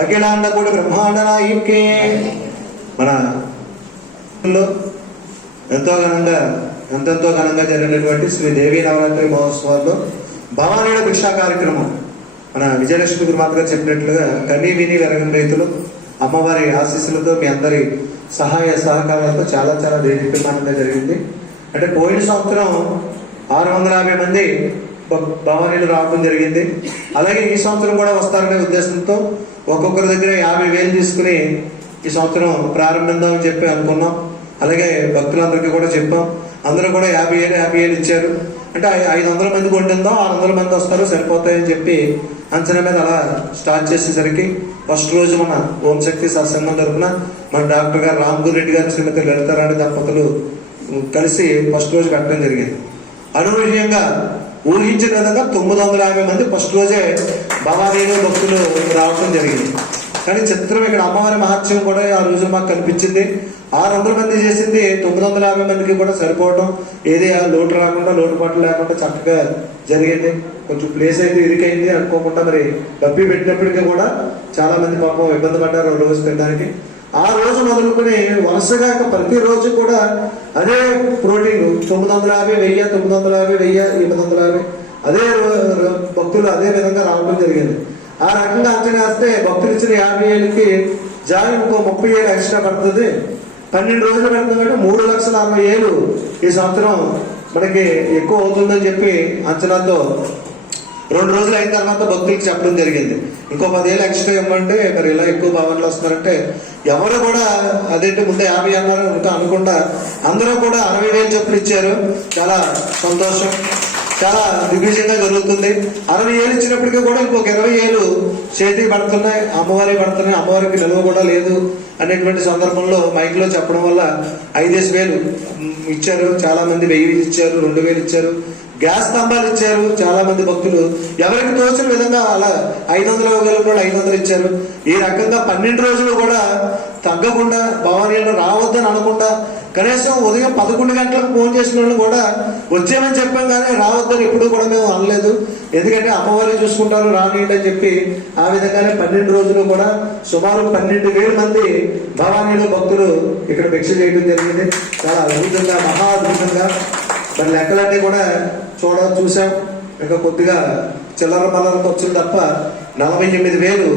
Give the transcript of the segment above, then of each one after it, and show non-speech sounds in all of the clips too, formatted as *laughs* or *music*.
అఖిలాండ కూడా బ్రహ్మాండ నాయకే మన లో ఎంతో ఘనంగా ఎంతెంతో ఘనంగా జరిగినటువంటి శ్రీ దేవి నవరాత్రి మహోత్సవాల్లో భవానీల భిక్షా కార్యక్రమం. మన విజయలక్ష్మి గురు మాత్రం చెప్పినట్లుగా కనీ విని వెరగని రైతులు అమ్మవారి ఆశీస్సులతో మీ అందరి సహాయ సహకారాలతో చాలా చాలా దేదీప్యమానంగా జరిగింది. అంటే పోయిన సంవత్సరం ఆరు వందల యాభై మంది భవానీలు రావడం జరిగింది. అలాగే ఈ సంవత్సరం కూడా వస్తారనే ఉద్దేశంతో ఒక్కొక్కరి దగ్గర యాభై వేలు తీసుకుని ఈ సంవత్సరం ప్రారంభిద్దామని చెప్పి అనుకున్నాం. అలాగే భక్తులందరికీ కూడా చెప్పాం. అందరూ కూడా యాభై ఏళ్ళు యాభై ఏళ్ళు ఇచ్చారు. అంటే ఐదు వందల మంది కొంటుందో ఆరు వందల మంది వస్తారు సరిపోతాయని చెప్పి అంచనా మీద అలా స్టార్ట్ చేసేసరికి ఫస్ట్ రోజు మన ఓం శక్తి సత్సంగం తరఫున మన డాక్టర్ గారు రామ్గురు రెడ్డి గారు శ్రీమతి లలితారాణి దంపతులు కలిసి ఫస్ట్ రోజు పెట్టడం జరిగింది. అనూహ్యంగా ఊహించిన విధంగా తొమ్మిది వందల యాభై మంది ఫస్ట్ రోజే భవానీలో భక్తులు రావడం జరిగింది. కానీ చిత్రం ఇక్కడ అమ్మవారి మహత్యం కూడా ఆ రోజు మాకు కనిపించింది. ఆరు వందల మంది చేసింది తొమ్మిది వందల యాభై మందికి కూడా సరిపోవడం ఏది లోటు రాకుండా లోటుపాట్లు లేకుండా చక్కగా జరిగింది. కొంచెం ప్లేస్ అయితే ఇరికైంది అనుకోకుండా మరి డబ్బి పెట్టినప్పటికీ కూడా చాలా మంది పాపం ఇబ్బంది పడ్డారు ఆ రోజు తినడానికి. ఆ రోజు మొదలుకొని వరుసగా ప్రతిరోజు కూడా అదే ప్రోటీన్ తొమ్మిది వందల యాభై వెయ్యి తొమ్మిది వందల యాభై వెయ్యి ఎనిమిది వందల యాభై అదే భక్తులు అదే విధంగా రావడం జరిగింది. ఆ రకంగా అంచనా వేస్తే భక్తులు ఇచ్చిన యాభై ఏళ్ళకి జాయిన్ ఇంకో ముప్పై ఏళ్ళు ఎక్స్ట్రా పడుతుంది. పన్నెండు రోజులు పెడతాం అంటే మూడు లక్షల అరవై ఏళ్ళు ఈ సంవత్సరం మనకి ఎక్కువ అవుతుందని చెప్పి అంచనాతో రెండు రోజులు అయిన తర్వాత భక్తులకు చెప్పడం జరిగింది. ఇంకో పదేళ్ళు ఎక్స్ట్రా ఇవ్వమంటే మరి ఇలా ఎక్కువ భావనలు వస్తున్నారంటే ఎవరు కూడా అదేంటి ముందే యాభై అన్నారు ఇంకా అనుకుండా అందరూ కూడా అరవై వేలు చెప్పులు ఇచ్చారు. చాలా సంతోషం. చాలా దిగ్విజయంగా జరుగుతుంది. అరవై ఏళ్ళు ఇచ్చినప్పటికీ కూడా ఇంకొక ఇరవై ఏళ్ళు చేతి పడుతున్నాయి అమ్మవారి పడుతున్నాయి అమ్మవారికి నిల్వ కూడా లేదు అనేటువంటి సందర్భంలో మైక్లో చెప్పడం వల్ల ఐదేసి వేలు ఇచ్చారు. చాలా మంది వెయ్యి ఇచ్చారు రెండు వేలు ఇచ్చారు. గ్యాస్ స్తంభాలు ఇచ్చారు చాలా మంది భక్తులు. ఎవరికి తోచిన విధంగా అలా ఐదు వందల ఇవ్వగలిగిన ఐదు వందలు ఇచ్చారు. ఈ రకంగా పన్నెండు రోజులు కూడా తగ్గకుండా భవానీలు రావద్దని అనకుండా కనీసం ఉదయం పదకొండు గంటలకు ఫోన్ చేసిన వాళ్ళు కూడా వచ్చామని చెప్పాం కానీ రావద్దని ఎప్పుడూ కూడా మేము అనలేదు. ఎందుకంటే అమ్మవారు చూసుకుంటారు రానియండి అని చెప్పి ఆ విధంగానే పన్నెండు రోజులు కూడా సుమారు పన్నెండు వేల మంది భవానీలో భక్తులు ఇక్కడ భిక్ష చేయడం జరిగింది. చాలా అద్భుతంగా మహా అద్భుతంగా మరి లెక్కలన్నీ కూడా చూడ చూసాం ఇంకా కొద్దిగా చిల్లర పల్లర వచ్చింది తప్ప నలభై ఎనిమిది వేలు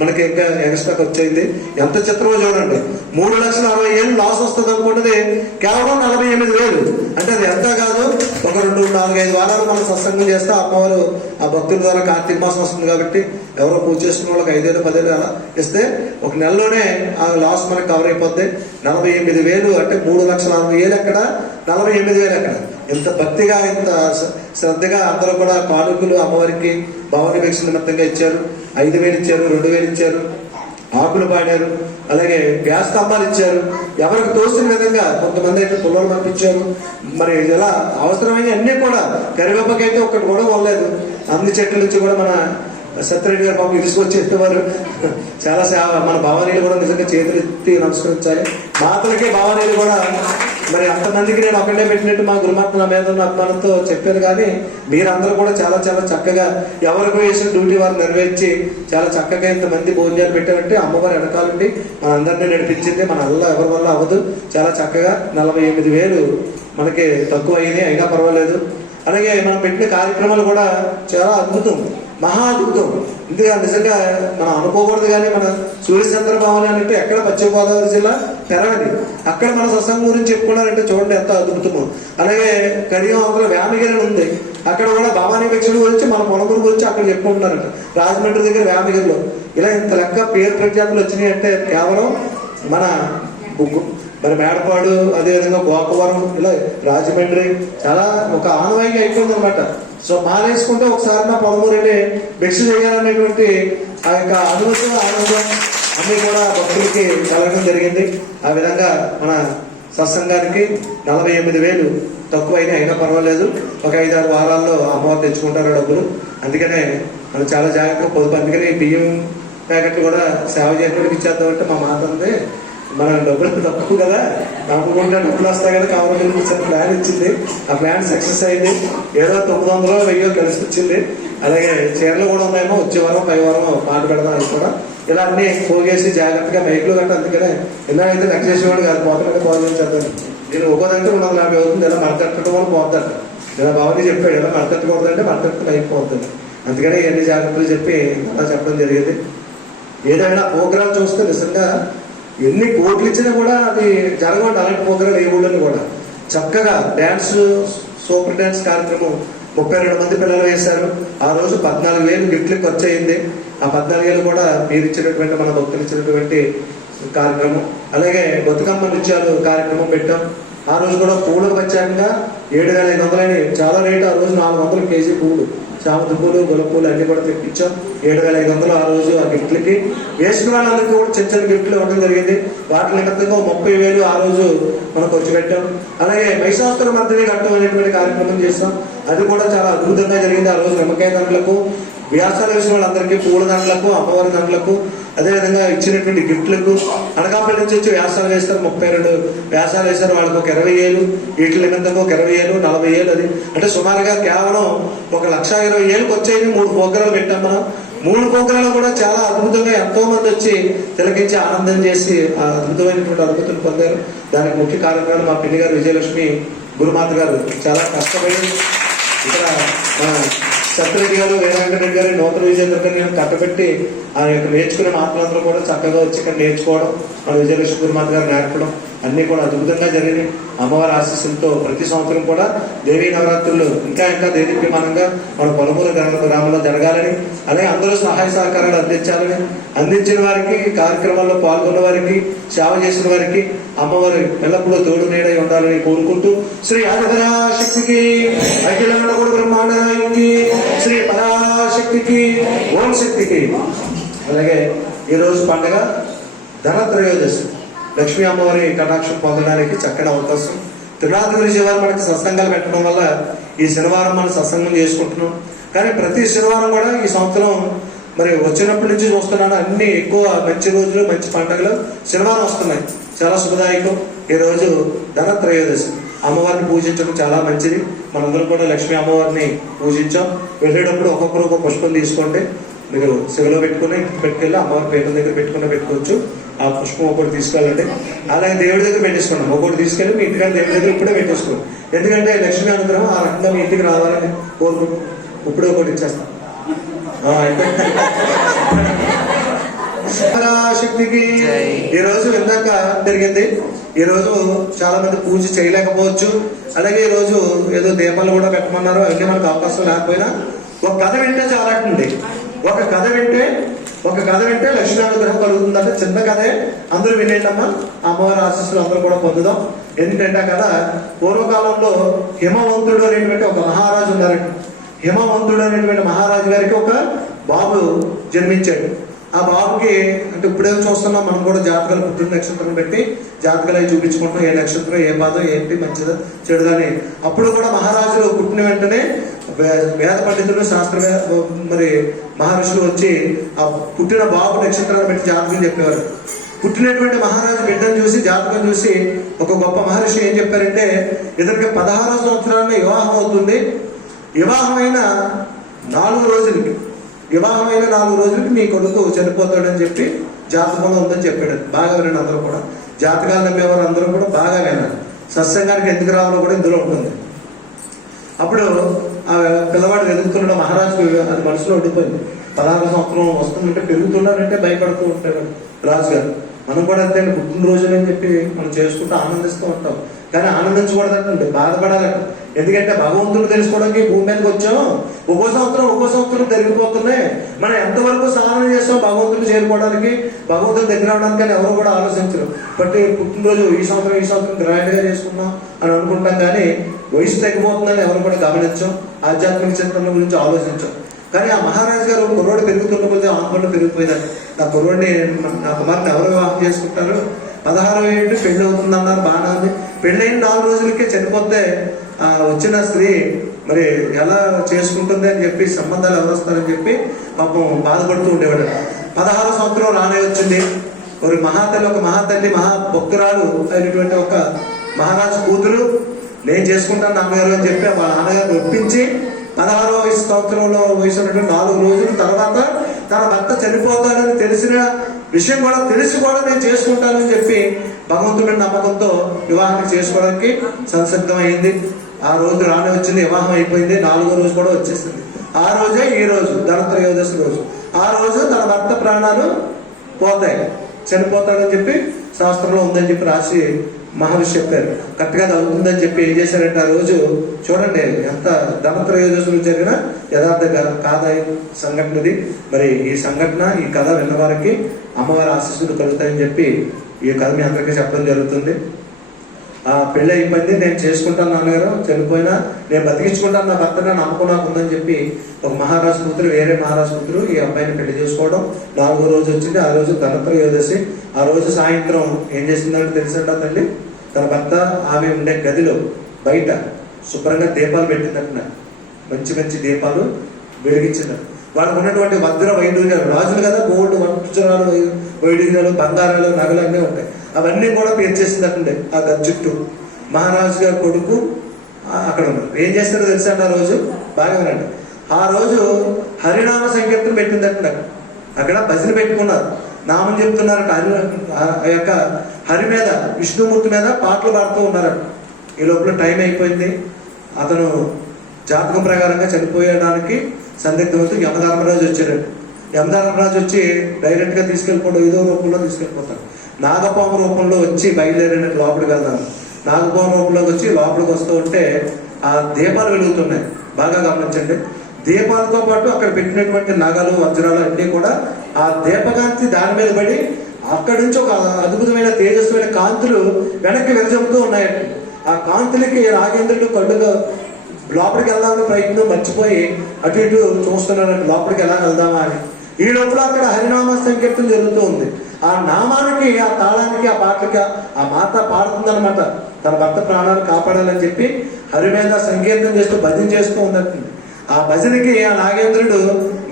మనకి ఇంకా ఎక్స్ట్రా ఖర్చు అయింది ఎంత చిత్రమో చూడండి. మూడు లక్షల అరవై ఏళ్ళు లాస్ వస్తుంది అనుకుంటుంది. కేవలం నలభై ఎనిమిది వేలు. అంటే అది ఎంత కాదు? ఒక రెండు నాలుగైదు వారాలు మనం సత్సంగం చేస్తే అమ్మవారు ఆ భక్తుల ద్వారా కార్తీక మాసం వస్తుంది కాబట్టి ఎవరో పూజ చేసుకున్న వాళ్ళకి ఐదేళ్ళు పదేళ్ళు అలా ఇస్తే ఒక నెలలోనే ఆ లాస్ మనకి కవర్ అయిపోద్ది. నలభై ఎనిమిది వేలు అంటే మూడు లక్షల అరవై ఏళ్ళు ఎక్కడ? నలభై ఎనిమిది వేలు ఎక్కడ? ఇంత భక్తిగా ఇంత శ్రద్ధగా అందరూ కూడా కానుకలు అమ్మవారికి భవన భిక్ష నిమిత్తంగా ఇచ్చారు. ఐదు వేలు ఇచ్చారు రెండు వేలు ఇచ్చారు ఆకులు పాడారు అలాగే గ్యాస్ స్తంభాలు ఇచ్చారు. ఎవరికి తోసిన విధంగా కొంతమంది అయితే పుల్లలు పంపించారు. మరి ఇలా అవసరమైన అన్ని కూడా కరివేపకైతే ఒక్కటి కూడా పోలేదు. అన్ని చెట్ల నుంచి కూడా మన సత్యరెడ్డి గారు పాపం తీసుకొచ్చి ఎత్తేవారు చాలా సేవ మన భావనీయులు కూడా నిజంగా చేతులు ఎత్తి నమస్కరించాలి. మాతలకే భావనీయులు కూడా మరి అంతమందికి నేను ఒకటే పెట్టినట్టు మా గురుమాత నా మీద ఉన్న అభిమానంతో చెప్పారు కానీ మీరందరూ కూడా చాలా చాలా చక్కగా ఎవరికి వేసిన డ్యూటీ వారు నెరవేర్చి చాలా చక్కగా ఇంతమంది భోజనాలు పెట్టారంటే అమ్మవారు ఎడకాలండి మన అందరినీ నడిపించింది మన అల్ల ఎవరి వల్ల అవ్వదు. చాలా చక్కగా నలభై ఎనిమిది వేలు మనకి తక్కువ అయినాయి అయినా పర్వాలేదు. అలాగే మనం పెట్టిన కార్యక్రమాలు కూడా చాలా అద్భుతం. మహా అద్భుతం ఇందుగా నిజంగా మనం అనుకోకూడదు కానీ మన సూర్యచంద్ర భవన్ అంటే ఎక్కడ పశ్చిమ గోదావరి జిల్లా తెరవది. అక్కడ మన సత్సంగం గురించి చెప్పుకున్నారంటే చూడండి ఎంత అద్భుతమో. అలాగే కడియం అవతల వ్యామగిరి ఉంది. అక్కడ కూడా భవానీ భిక్షుల గురించి మన పొలగురు గురించి అక్కడ చెప్పుకుంటున్నారంట. రాజమండ్రి దగ్గర వ్యామగిరిలో. ఇలా ఇంత లెక్క పేరు ప్రఖ్యాతులు వచ్చినాయి అంటే కేవలం మన మరి మేడపాడు అదేవిధంగా గోపవరం ఇలా రాజమండ్రి చాలా ఒక ఆనవాయిగా అయిపోయింది అనమాట సో మాలేసుకుంటే ఒకసారి నా పొలమూరు వెళ్ళి భిక్ష చేయాలనేటువంటి ఆ యొక్క అనుమతి ఆనందం అన్ని కూడా భక్తులకి కలగడం జరిగింది. ఆ విధంగా మన సత్సంగానికి నలభై ఎనిమిది వేలు తక్కువ అయినా అయినా పర్వాలేదు. ఒక ఐదు ఆరు వారాల్లో అమ్మవారు తెచ్చుకుంటారు ఆ డబ్బులు? అందుకనే మనం చాలా జాగ్రత్తగా పొదుపు. అందుకని బియ్యం ప్యాకెట్లు కూడా సేవ చేయడానికి ఇచ్చేద్దామంటే మా మాట ఉంది మన డబ్బులు *laughs* తక్కువ కదా. నమ్ముకుంటే డబ్బులు వస్తాయి కదా. కావాలి ప్లాన్ ఇచ్చింది. ఆ ప్లాన్ సక్సెస్ అయింది. ఏదో తొమ్మిది వందలు వెయ్యో కలిసి వచ్చింది. అలాగే చీరలు కూడా ఉన్నాయేమో. వచ్చే వారం పై వారం పాట పెడదాం అది కూడా ఇలా అన్ని పోగేసి జాగ్రత్తగా మైకులు గట్ట అందుకనే ఇలా అయితే లెక్క చేసేవాడు కాదు. పోతే పోగించేద్దాం నేను ఒక్కోదంటే రెండు వందల యాభై అవుతుంది. ఇలా మరకట్టడం వల్ల పోతాడు ఇలా బాబుని చెప్పాడు. ఇలా మడతట్టకూడదంటే మరకట్టడం అయిపోతుంది అందుకనే ఇవన్నీ జాగ్రత్తలు చెప్పి అలా చెప్పడం జరిగింది. ఏదైనా ప్రోగ్రామ్ చూస్తే నిజంగా ఎన్ని కోట్లు ఇచ్చినా కూడా అది జరగదు అలాంటి ప్రోగ్రాం ఏ ఊళ్ళని కూడా. చక్కగా డ్యాన్స్ సూపర్ డ్యాన్స్ కార్యక్రమం ముప్పై రెండు మంది పిల్లలు వేశారు. ఆ రోజు పద్నాలుగు వేలు గిట్లకి ఖర్చు అయింది ఆ పద్నాలుగు వేలు కూడా మీరు ఇచ్చినటువంటి మన భక్తులు ఇచ్చినటువంటి కార్యక్రమం. అలాగే బతుకమ్మ నృత్యాలు కార్యక్రమం పెట్టాం. ఆ రోజు కూడా పూలకు ప్రత్యేకంగా ఏడు వేల ఐదు వందలని చాలా రేటు ఆ రోజు నాలుగు వందలు కేజీ పూలు. చామంతి పూలు గులపూలు అన్ని కూడా తెప్పించాం. ఏడు వేల ఐదు వందలు ఆ రోజు ఆ గిఫ్ట్లకి. వేసిన వాళ్ళందరికీ కూడా చిన్న చిన్న గిఫ్ట్లు ఇవ్వడం జరిగింది. వాటిని నిమిత్తంగా ముప్పై వేలు ఆ రోజు మనం ఖర్చు పెట్టాం. అలాగే మైశాస్త్ర మంత్రి కట్టడం అనేటువంటి కార్యక్రమం చేస్తాం. అది కూడా చాలా అద్భుతంగా జరిగింది ఆ రోజు నిమ్మకాయ దండలకు వ్యాసాల వేసిన వాళ్ళందరికీ పూల దండలకు అమ్మవారి దండలకు. అదేవిధంగా ఇచ్చినటువంటి గిఫ్ట్లకు అనకాపల్లి నుంచి వచ్చి వ్యాసాలు వేస్తారు ముప్పై రెండు వ్యాసాలు వేశారు వాళ్ళకి ఒక ఇరవై ఏళ్ళు వీటి నిమిత్తంగా ఒక ఇరవై ఏళ్ళు నలభై ఏళ్ళు అది. అంటే సుమారుగా కేవలం ఒక లక్ష ఇరవై ఏళ్ళకి వచ్చేది మూడు ప్రోగ్రాలు పెట్టాం మనం. మూడు ప్రోగ్రాలు కూడా చాలా అద్భుతంగా ఎంతో మంది వచ్చి తిలకించి ఆనందం చేసి ఆ అద్భుతమైనటువంటి అనుభూతిని పొందారు. దానికి ముఖ్య కార్యక్రమాలు మా పిన్ని గారు విజయలక్ష్మి గురుమాత గారు. చాలా కష్టపడి ఇక్కడ సత్యరెడ్డి గారు వీరవెంకటరెడ్డి గారు నూతన విజేంద్ర గారు నేను కట్టబెట్టి ఆ యొక్క నేర్చుకునే మాటలందరూ కూడా చక్కగా వచ్చి ఇక్కడ నేర్చుకోవడం మన విజయలక్ష్మి గురుమాత గారు నేర్పడం అన్ని కూడా అద్భుతంగా జరిగినాయి. అమ్మవారి ఆశీస్సులతో ప్రతి సంవత్సరం కూడా దేవీ నవరాత్రులు ఇంకా ఇంకా దేదీప్యమానంగా మన పొలమూల గ్రామ గ్రామంలో జరగాలని అలాగే అందరూ సహాయ సహకారాలు అందించాలని అందించిన వారికి కార్యక్రమాల్లో పాల్గొన్న వారికి సేవ చేసిన వారికి అమ్మవారి ఎల్లప్పుడూ తోడు నీడై ఉండాలని కోరుకుంటూ శ్రీ ఆరాధనాశక్తికి అఖిలాండ కూడా బ్రహ్మాండానికి శ్రీ పరాశక్తికి ఓం శక్తికి. అలాగే ఈరోజు పండుగ ధన ధనత్రయోదశి. లక్ష్మీ అమ్మవారి కటాక్షం పొందడానికి చక్కని అవకాశం. త్రినాథగిరి శివారు మనకి సత్సంగాలు పెట్టడం వల్ల ఈ శనివారం మనం సత్సంగం చేసుకుంటున్నాం. కానీ ప్రతి శనివారం కూడా ఈ సంవత్సరం మరి వచ్చినప్పటి నుంచి చూస్తున్నాను అన్ని ఎక్కువ మంచి రోజులు మంచి పండుగలు శనివారం వస్తున్నాయి. చాలా శుభదాయకం. ఈ రోజు ధనత్రయోదశి. అమ్మవారిని పూజించడం చాలా మంచిది. మనందరం కూడా లక్ష్మీ అమ్మవారిని పూజించాం. వెళ్ళేటప్పుడు ఒక్కొక్కరు ఒక పుష్పం తీసుకోండి. మీరు శివలో పెట్టుకుని పెట్టుకెళ్ళి అమ్మవారి పేరు దగ్గర పెట్టుకుని పెట్టుకోవచ్చు. ఆ పుష్పం ఒకటి తీసుకెళ్ళండి. అలాగే దేవుడి దగ్గర పెట్టేసుకోండి. ఒకటి తీసుకెళ్ళి మీ ఇంటికి దేవుడి దగ్గర ఇప్పుడే పెట్టేసుకోండి. ఎందుకంటే లక్ష్మీ అనుగ్రహం ఆ రకంగా మీ ఇంటికి రావాలని కోరుకుంటున్నాం ఇప్పుడే ఒకటి ఇచ్చేస్తాం. శక్తికి ఈ రోజు ఇందాక జరిగింది. ఈ రోజు చాలా మంది పూజ చేయలేకపోవచ్చు. అలాగే ఈ రోజు ఏదో దీపాలు కూడా పెట్టమన్నారు. అవన్నీ మనకు అవకాశం లేకపోయినా ఒక కథ వింటే చాలంటుంది ఒక కథ వింటే ఒక కథ వింటే లక్ష్మీ గ్రహం కలుగుతుందంటే చిన్న కథే. అందరూ వినేటమ్మా అమ్మవారి ఆశీస్సులు అందరూ కూడా పొందుదాం. ఎందుకంటే ఆ కథ పూర్వకాలంలో హిమవంతుడు అనేటువంటి ఒక మహారాజు ఉన్నారండి హిమవంతుడు అనేటువంటి మహారాజు గారికి ఒక బాబు జన్మించాడు. ఆ బాబుకి అంటే ఇప్పుడే చూస్తున్నాం మనం కూడా జాతకాలు పుట్టిన నక్షత్రం పెట్టి జాతకాలు అవి చూపించుకుంటాం ఏ నక్షత్రం ఏ పాదం ఏంటి మంచిదా చెడుదని అప్పుడు కూడా మహారాజులు పుట్టిన వెంటనే వేద పండితులు శాస్త్ర మరి మహర్షులు వచ్చి ఆ పుట్టిన బాబు నక్షత్రాన్ని పెట్టి జాతకం చెప్పేవారు. పుట్టినటువంటి మహారాజు బిడ్డను చూసి జాతకం చూసి ఒక గొప్ప మహర్షి ఏం చెప్పారంటే ఇతనికి పదహారో సంవత్సరాల్లో వివాహం అవుతుంది. వివాహమైన నాలుగు రోజులకి వివాహమైన నాలుగు రోజులకి మీ కొడుకు చనిపోతాడని చెప్పి జాతకంలో ఉందని చెప్పాడు. బాగా వినండి అందరూ కూడా. జాతకాలు నమ్మేవారు అందరూ కూడా బాగా వినాలి. సత్సంగానికి ఎందుకు రావాలో కూడా ఇందులో ఉంటుంది. అప్పుడు ఆ పిల్లవాడు వెతుకుతున్నాడు మహారాజు అది మనసులో ఉండిపోయింది. పదహారు సంవత్సరం వస్తుందంటే పెరుగుతున్నాడంటే భయపడుతూ ఉంటాడు రాజుగారు. మనం కూడా అంతే అండి పుట్టినరోజులు అని చెప్పి మనం చేసుకుంటూ ఆనందిస్తూ ఉంటాం. కానీ ఆనందించకూడదంటే బాధపడాలంటే ఎందుకంటే భగవంతుడు తెలుసుకోవడానికి భూమి మీదకి వచ్చాం. ఒక్కో సంవత్సరం ఒక్కో సంవత్సరం జరిగిపోతున్నాయి మనం ఎంతవరకు సాధన చేస్తాం భగవంతుడు చేరుకోవడానికి? భగవంతుడు దగ్గర అవడానికి అని ఎవరు కూడా ఆలోచించరు. బట్ పుట్టినరోజు ఈ సంవత్సరం ఈ సంవత్సరం గ్రాండ్గా చేసుకున్నాం అని అనుకుంటాం కానీ వయసు తగ్గిపోతుందని ఎవరు కూడా గమనించాం ఆధ్యాత్మిక చింతన గురించి ఆలోచించాం కానీ ఆ మహారాజు గారు కుర్రోడు పెరుగుతున్న కొద్ది ఆందోళన పెరిగిపోయింది నా కుర్రోడిని నా కుమార్ని ఎవరు వివాహం చేసుకుంటారు? పదహారు ఏళ్ళు పెళ్ళి అవుతుంది అన్నారు బాగానే పెళ్ళైన నాలుగు రోజులకే చనిపోతే వచ్చిన స్త్రీ మరి ఎలా చేసుకుంటుంది? అని చెప్పి సంబంధాలు ఎవరు వస్తారని చెప్పి పాపం బాధపడుతూ ఉండేవాడు. పదహారు సంవత్సరం రానే వచ్చింది. మరి మహాతల్లి ఒక మహాతల్లి మహా భక్తురాలు అయినటువంటి ఒక మహారాజు కూతురు నేను చేసుకుంటాను నాన్నగారు అని చెప్పి వాళ్ళ నాన్నగారిని ఒప్పించి పదహారో వయసు సంవత్సరంలో వయసు ఉన్నటువంటి నాలుగు రోజుల తర్వాత తన భర్త చనిపోతాడని తెలిసిన విషయం కూడా తెలిసి కూడా నేను చేసుకుంటానని చెప్పి భగవంతుడి నమ్మకంతో వివాహాన్ని చేసుకోవడానికి సంసిద్ధం అయింది ఆ రోజు రానే వచ్చింది వివాహం అయిపోయింది నాలుగో రోజు కూడా వచ్చేసింది. ఆ రోజే ఈ రోజు ధనత్రయోదశి రోజు. ఆ రోజు తన భర్త ప్రాణాలు పోతాయి. చనిపోతాడని చెప్పి శాస్త్రంలో ఉందని చెప్పి రాసి మహర్షి చెప్పారు. కరెక్ట్గా అవుతుందని చెప్పి ఏం చేశారంటే ఆ రోజు చూడండి ఎంత ధనత్రయోదశులు జరిగిన యథార్థ కాదా సంఘటనది? మరి ఈ సంఘటన ఈ కథ విన్నవారికి అమ్మవారి ఆశీస్సులు కలుగుతాయని చెప్పి ఈ కథ మీ అందరికీ చెప్పడం జరుగుతుంది. ఆ పెళ్ళి అయిపోయింది నేను చేసుకుంటాను నాన్నగారు చనిపోయినా నేను బతికించుకుంటాను నా భర్త నా నమ్మకం నాకు ఉందని చెప్పి ఒక మహారాజు కూతురు వేరే మహారాజు కూతురు ఈ అబ్బాయిని పెళ్ళి చేసుకోవడం. నాలుగో రోజు వచ్చింది ఆ రోజు ధనత్రయోదశి ఆ రోజు సాయంత్రం ఏం చేసిందంటే తెలుసంట తల్లి? తన భర్త ఆమె ఉండే గదిలో బయట శుభ్రంగా దీపాలు పెట్టిందట మంచి మంచి దీపాలు వెలిగించిందంట వాళ్ళకు ఉన్నటువంటి వజ్ర వైడూర్యాలు రాజులు కదా గోల్డ్ వజ్రాలు వైడూర్యాలు బంగారాలు నగలు అన్నీ ఉంటాయి. అవన్నీ కూడా పేర్చేసిందటండి ఆ గది చుట్టూ. మహారాజు గారి కొడుకు అక్కడ ఉన్నారు. ఏం చేస్తారో తెలుసా ఆ రోజు? బాగా వినండి. ఆ రోజు హరినామ సంకీర్తన పెట్టిందటండి అక్కడ అక్కడ భజన పెట్టుకున్నారు. నామం చెప్తున్నారట హరి ఆ యొక్క హరి మీద విష్ణుమూర్తి మీద పాటలు పాడుతూ ఉన్నారట. ఈ లోపల టైం అయిపోయింది. అతను జాతకం ప్రకారంగా చనిపోయడానికి సందిగ్ధమవుతూ యమధర్మరాజు వచ్చాడు యమధర్మరాజు వచ్చి డైరెక్ట్గా తీసుకెళ్ళిపోవడం ఏదో రూపంలో తీసుకెళ్ళిపోతాడు నాగపాము రూపంలో వచ్చి బయలుదేరినట్టు లోపలికి వెళ్దాం. నాగపాము రూపంలోకి వచ్చి లోపలికి వస్తూ ఉంటే ఆ దీపాలు వెలుగుతున్నాయి. బాగా గమనించండి. దీపాలతో పాటు అక్కడ పెట్టినటువంటి నగలు వజ్రాలు అన్నీ కూడా ఆ దీపకాంతి దాని మీద పడి అక్కడి నుంచి ఒక అద్భుతమైన తేజస్వమైన కాంతులు వెనక్కి విరజంపుతూ ఉన్నాయండి ఆ కాంతులకి రాగేంద్రుడు కళ్ళుగా లోపలికి వెళ్దామని ప్రయత్నం మర్చిపోయి అటు ఇటు చూస్తున్నాడు. లోపలికి ఎలా వెళ్దామా అని. ఈ లోపల అక్కడ హరినామ సంకీర్తన జరుగుతూ ఉంది. ఆ నామానికి ఆ తాళానికి ఆ పాటకి ఆ మాత పాడుతుందన్నమాట. తన భర్త ప్రాణాలు కాపాడాలని చెప్పి హరి మీద సంకీర్తన చేస్తూ భజన చేస్తూ ఉందండి ఆ భజనకి ఆ నాగేంద్రుడు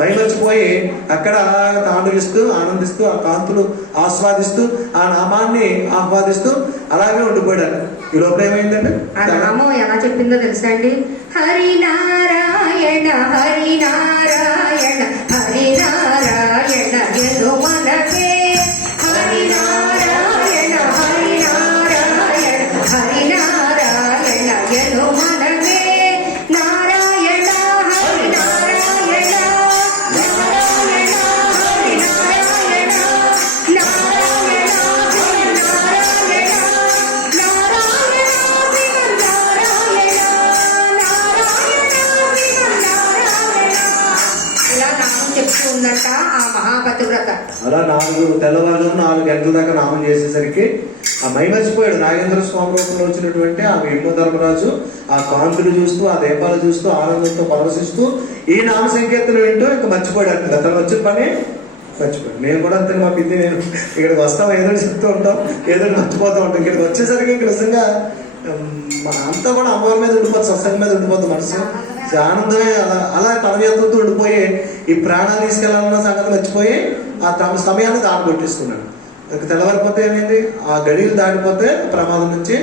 మైమర్చిపోయి అక్కడ తాండవిస్తూ ఆనందిస్తూ ఆ కాంతులు ఆస్వాదిస్తూ ఆ నామాన్ని ఆహ్వాదిస్తూ అలాగే ఉండిపోయాడు. ఈ లోపల ఏమైందండి? ఆ నామం ఎలా చెప్పిందో తెలుసా అండి? హరినారాయణ హరినారాయణ. ఆ మహాపతివ్రత అలా నాలుగు తెల్లవారు నాలుగు గంటల దాకా నామం చేసేసరికి ఆ మైమర్చిపోయాడు. నాగేంద్ర స్వామి రూపంలో వచ్చినటువంటి ఆ విష్ణు ధర్మరాజు ఆ కాంతులు చూస్తూ ఆ దీపాలు చూస్తూ ఆనందంతో పరవశిస్తూ ఈ నామ సంకీర్తన వింటూ ఇంకా మర్చిపోయాడు. అతను వచ్చిన పని మర్చిపోయాడు. నేను కూడా అంతే మా పిన్ని నేను ఇక్కడికి వస్తాం ఏదో చెప్తూ ఉంటాం ఏదో మర్చిపోతూ ఉంటాం. ఇక్కడికి వచ్చేసరికి ఇంక నిజంగా మన అంతా కూడా అమ్మవారి మీద ఉండిపోతుంది సత్సంగం మీద ఉండిపోతుంది మనసు. ఆనందమే అలా అలా తలవేతతో ఉండిపోయి ఈ ప్రాణాలు తీసుకెళ్ళాలన్న సంగతి మర్చిపోయి ఆ తమ సమయాన్ని దాటగొట్టేసుకున్నాడు ఇంక తెల్లవారిపోతే ఏమైంది? ఆ గడియలు దాటిపోతే ప్రమాదం నుంచి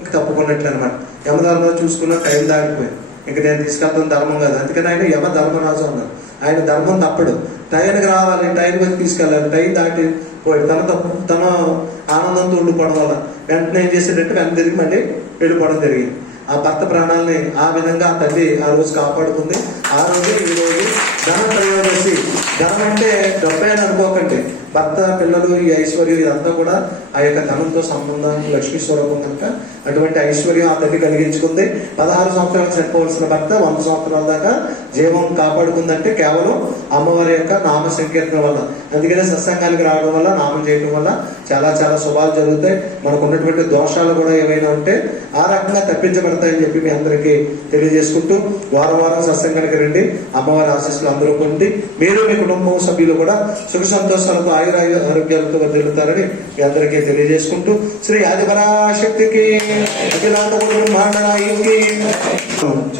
ఇంక తప్పుకున్నట్లు అనమాట యమధర్మరాజు చూసుకున్న టైం దాటిపోయింది. ఇంక నేను తీసుకెళ్తాను ధర్మం కాదు. అందుకని ఆయన యమ ధర్మరాజు అన్నారు. ఆయన ధర్మం తప్పడు. టైంకి రావాలి టైంకి వచ్చి తీసుకెళ్ళాలి టైం దాటి పోయి తన తప్పు తన ఆనందంతో ఉండిపోవడం వల్ల వెంటనే ఏం చేసేటట్టు వెంట తిరిగి మళ్ళీ వెళ్ళిపోవడం జరిగింది. ఆ భర్త ప్రాణాలని ఆ విధంగా ఆ తల్లి ఆ రోజు కాపాడుకుంది. ఆ రోజు ఈ రోజు ధన త్రయోదశి ధనం అంటే డబ్బే అని అనుకోకండి. భర్త పిల్లలు ఈ ఐశ్వర్యం ఇదంతా కూడా ఆ యొక్క ధనంతో సంబంధం లక్ష్మీ స్వరూపం కనుక అటువంటి ఐశ్వర్యం ఆ తల్లి కలిగించుకుంది. పదహారు సంవత్సరాలు చనిపోవలసిన భర్త వంద సంవత్సరాల దాకా జీవం కాపాడుకుందంటే కేవలం అమ్మవారి యొక్క నామ సంకీర్తన వల్ల. అందుకనే సత్సంగానికి రావడం వల్ల నామం చేయడం వల్ల చాలా చాలా శుభాలు జరుగుతాయి. మనకు ఉన్నటువంటి దోషాలు కూడా ఏవైనా ఉంటే ఆ రకంగా తప్పించబడతాయని చెప్పి మీ అందరికీ తెలియజేసుకుంటూ వారం వారం సత్సంగానికి రండి అమ్మవారి ఆశీస్సులు అందరూ పొంది మీరు మీ కుటుంబం సభ్యులు కూడా సుఖ సంతోషాలతో ఆయురాయు ఆరోగ్యాలతో వర్ధిల్లుతారని మీ అందరికీ తెలియజేసుకుంటూ శ్రీ ఆదిపరాశక్తికి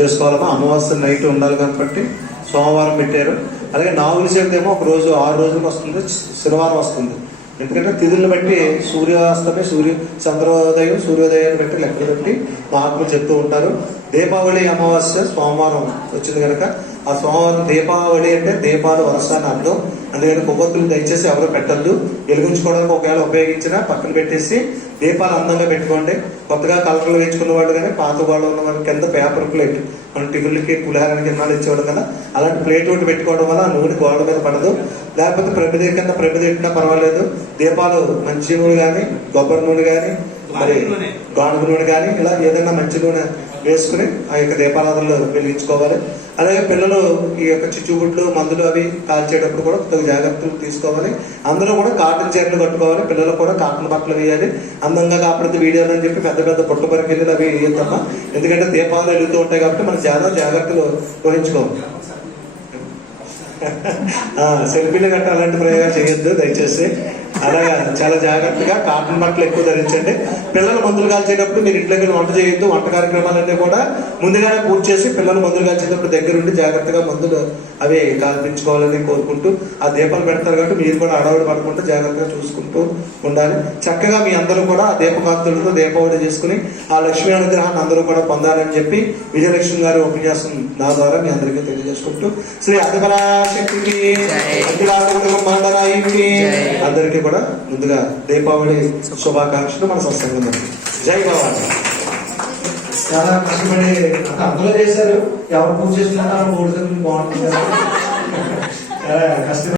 చేసుకోవాలమ్మా. అమావాస్య నైట్ ఉండాలి కాబట్టి సోమవారం పెట్టారు. అలాగే నాగుల చవితి ఏమో ఒక రోజు ఆరు రోజులకు వస్తుంది. శనివారం వస్తుంది. ఎందుకంటే తిథులను బట్టి సూర్యాస్తమే సూర్య చంద్రోదయం సూర్యోదయాన్ని బట్టి లెక్కలు బట్టి మహాత్ములు చెప్తూ ఉంటారు. దీపావళి అమావాస్య సోమవారం వచ్చింది కనుక ఆ సోమవారం దీపావళి అంటే దీపాలు వరస అని అర్థం అందుకని కొవ్వొత్తులు దయచేసి ఎవరు పెట్టద్దు. వెలిగించుకోవడానికి ఒకవేళ ఉపయోగించినా పక్కన పెట్టేసి దీపాలు అందంగా పెట్టుకోండి. కొత్తగా కలర్లు వేయించుకున్న వాళ్ళు కానీ పాత వాళ్ళు ఉన్న వాళ్ళ కింద పేపర్ ప్లేట్ మన టిఫిన్లకి పులిహారానికి ఇన్నాళ్ళు ఇచ్చేవాడు కదా అలాంటి ప్లేట్ ఒకటి పెట్టుకోవడం వల్ల ఆ నూనె గోడ మీద పడదు. లేకపోతే ప్రమిది కింద ప్రమిది పెట్టినా పర్వాలేదు. దీపాలు మంచి నూనె కానీ కొబ్బరి నూనె కానీ మరి గానుగ నూనె కానీ ఇలా ఏదైనా మంచి నూనె వేసుకుని ఆ యొక్క దీపారాధనలు వెలిగించుకోవాలి. అలాగే పిల్లలు ఈ యొక్క చిచ్చుబుడ్లు మందులు అవి కాల్చేటప్పుడు కూడా తగు జాగ్రత్తలు తీసుకోవాలి. అందరూ కూడా కాటన్ చీరలు కట్టుకోవాలి. పిల్లలు కూడా కాటన్ బట్టలు వేయాలి. అందంగా కాపాడితే వీడియోలు అని చెప్పి పెద్ద పెద్ద పుట్ట పరికెళ్ళి అవి వేయద్దమ్మా. ఎందుకంటే దీపాలు వెలుగుతూ ఉంటాయి కాబట్టి మనం చాలా జాగ్రత్తలు వహించుకోవాలి. సెల్ఫీలు గట్రా అలాంటి ప్రయోగాలు చేయొద్దు దయచేసి. అలాగా చాలా జాగ్రత్తగా కాటన్ బట్టలు ఎక్కువ ధరించండి. పిల్లలు మందులు కాల్చేటప్పుడు మీరు ఇంట్లోకి వంట చేయొద్దు వంట కార్యక్రమాలన్నీ కూడా ముందుగానే పూర్తి చేసి పిల్లలు మందులు కాల్చేటప్పుడు దగ్గరుండి జాగ్రత్తగా మందులు అవి కాల్పించుకోవాలని కోరుకుంటూ ఆ దీపాలు పెడతారు కాబట్టి మీరు కూడా అడవుడు పడకుండా జాగ్రత్తగా చూసుకుంటూ ఉండాలి. చక్కగా మీ అందరూ కూడా ఆ దీపకాంతులతో దీపావళి చేసుకుని ఆ లక్ష్మీ అనుగ్రహాన్ని అందరూ కూడా పొందాలని చెప్పి విజయలక్ష్మి గారి ఉపన్యాసం నా ద్వారా మీ అందరికీ తెలియజేసుకుంటూ శ్రీ అధిపరాశక్తికి అందరికీ కూడా ముందుగా దీపావళి శుభాకాంక్షలు మన సత్సంగం జై భవాని. చాలా కష్టపడి అందులో అందరూ చేశారు. ఎవరు పూజ చేస్తున్నారో మూడు బాగుంటుంది కష్టపడి